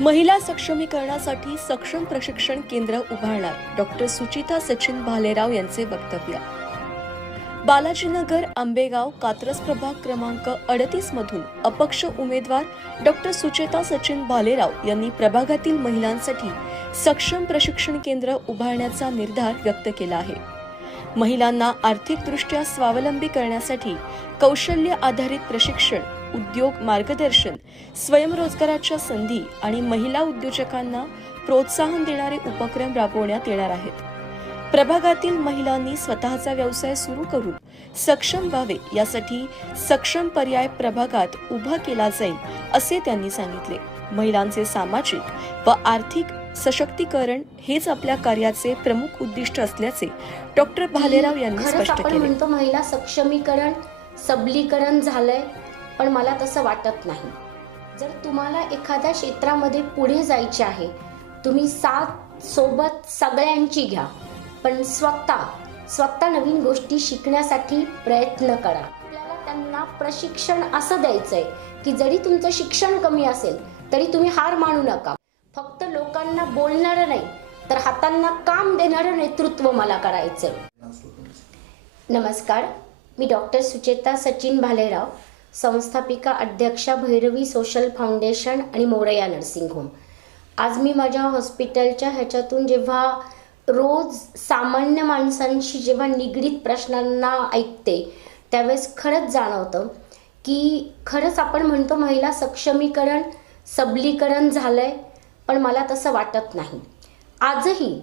महिला सक्षमीकरणासाठी सक्षम प्रशिक्षण केंद्र उभारणार डॉक्टर सुचिता सचिन भालेराव यांचे वक्तव्य. बालाजीनगर, आंबेगाव, कात्रज प्रभाग क्रमांक 38 मधून अपक्ष उमेदवार डॉक्टर सुचिता सचिन भालेराव यांनी प्रभागातील महिलांसाठी सक्षम प्रशिक्षण केंद्र उभारण्याचा निर्धार व्यक्त केला आहे. महिलांना आर्थिकदृष्ट्या स्वावलंबी करण्यासाठी कौशल्य आधारित प्रशिक्षण, उद्योग मार्गदर्शन, स्वयंरोजगाराच्या संधी आणि महिला उद्योजकांना प्रोत्साहन देणारे उपक्रम राबवण्यात येणार आहेत. प्रभागातील महिलांनी स्वतःचा व्यवसाय सुरू करून सक्षम व्हावे यासाठी सक्षम पर्याय प्रभागात उभा केला जाईल असे त्यांनी सांगितले. महिलांचे सामाजिक व आर्थिक सशक्तीकरण हेच आपल्या कार्याचे प्रमुख उद्दिष्ट असल्याचे डॉक्टर भालेराव यांनी स्पष्ट केले. आपण म्हणतो महिला सक्षमीकरण, सबलीकरण झालंय, पण मला तसं वाटत नाही. जर तुम्हाला एखाद्या क्षेत्रामध्ये पुढे जायचे आहे, तुम्ही साथ सोबत सगळ्यांची घ्या, पण स्वतः नवीन गोष्टी शिकण्यासाठी प्रयत्न करा. आपल्याला त्यांना प्रशिक्षण असं द्यायचंय की जरी तुमचं शिक्षण कमी असेल तरी तुम्ही हार मानू नका. फक्त लोकांना बोलणारं नाही तर हातांना काम देणारं नेतृत्व मला करायचंय. नमस्कार, मी डॉक्टर सुचिता सचिन भालेराव, संस्थापिका, अध्यक्षा, भैरवी सोशल फाउंडेशन आणि मोरया नर्सिंग होम. आज मी माझ्या हॉस्पिटलच्या ह्याच्यातून जेव्हा रोज सामान्य माणसांशी जेव्हा निगडीत प्रश्नांना ऐकते त्यावेळेस खरंच जाणवतं की खरंच आपण म्हणतो महिला सक्षमीकरण, सबलीकरण झालंय, पण मला तसं वाटत नाही. आजही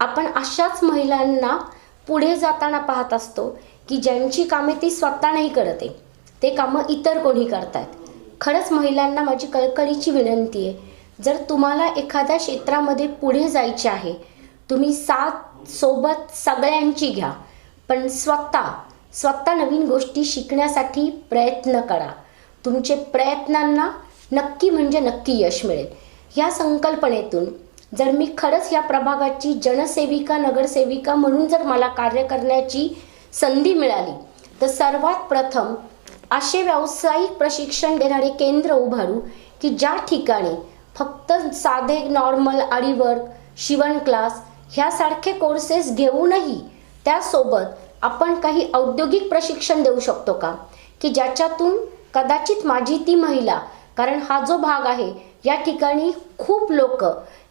आपण अशाच महिलांना पुढे जाताना पाहत असतो की ज्यांची कामे ती स्वतः नाही करत आहे, ते कामं इतर कोणी करतायत. खरंच महिलांना माझी कळकळीची विनंती आहे, जर तुम्हाला एखाद्या क्षेत्रामध्ये पुढे जायचे आहे, तुम्ही साथ सोबत सगळ्यांची घ्या, पण स्वतः नवीन गोष्टी शिकण्यासाठी प्रयत्न करा. तुमचे प्रयत्नांना नक्की म्हणजे नक्की यश मिळेल. या संकल्पनेतून जर मी खरंच या प्रभागाची जनसेविका, नगरसेविका म्हणून जर मला कार्य करण्याची संधी मिळाली तर सर्वात प्रथम असे व्यावसायिक प्रशिक्षण देणारे केंद्र उभारू की ज्या ठिकाणी फक्त साधे नॉर्मल आरीवर्क, शिवण क्लास ह्यासारखे कोर्सेस घेऊनही त्यासोबत आपण काही औद्योगिक प्रशिक्षण देऊ शकतो का, की ज्याच्यातून कदाचित माझी ती महिला, कारण हा जो भाग आहे या ठिकाणी खूप लोक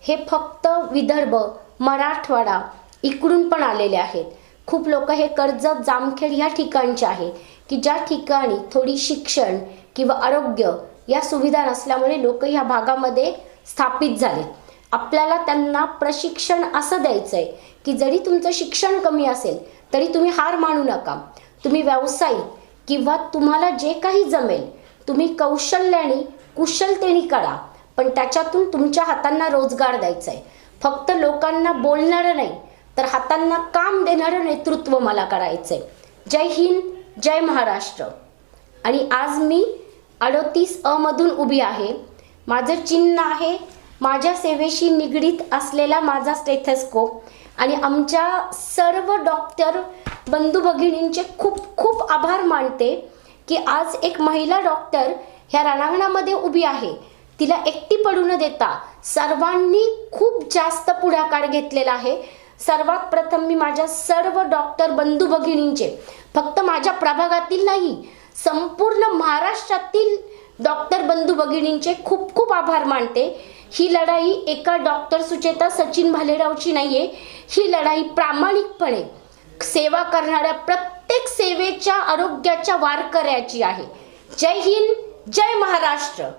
हे फक्त विदर्भ, मराठवाडा इकडून पण आलेले आहेत. खूप लोक हे कर्जत, जामखेड या ठिकाणचे आहे की ज्या ठिकाणी थोडी शिक्षण किंवा आरोग्य या सुविधा नसल्यामुळे लोक या भागामध्ये स्थापित झाले. आपल्याला त्यांना प्रशिक्षण असं द्यायचंय की जरी तुमचं शिक्षण कमी असेल तरी तुम्ही हार मानू नका. तुम्ही व्यावसायिक किंवा तुम्हाला जे काही जमेल तुम्ही कौशल्याने, कुशलतेने करा, पण त्याच्यातून तुमच्या हातांना रोजगार द्यायचा आहे. फक्त लोकांना बोलणारं नाही तर हातांना काम देणारं नेतृत्व मला करायचंय. जय हिंद, जय महाराष्ट्र. आणि आज मी 38A मधून उभी आहे. माझं चिन्ह आहे माझ्या सेवेशी निगडीत असलेला माझा स्टेथोस्कोप. आणि आमच्या सर्व डॉक्टर बंधू भगिनींचे खूप खूप आभार मानते की आज एक महिला डॉक्टर ह्या रणांगणामध्ये उभी आहे. तिला एकटी पडू न देता सर्वांनी खूप जास्त पुढाकार घेतलेला आहे. सर्वात प्रथम मी माझ्या सर्व डॉक्टर बंधू भगिनींचे, फक्त माझ्या प्रभागातील नाही, संपूर्ण महाराष्ट्रातील डॉक्टर बंधू भगिनींचे खूप खूप आभार मानते. ही लढाई एका डॉक्टर सुचिता सचिन भालेरावची नाहीये. ही लढाई प्रामाणिकपणे सेवा करणाऱ्या प्रत्येक सेवेच्या, आरोग्याच्या वारकऱ्याची आहे. जय हिंद, जय महाराष्ट्र.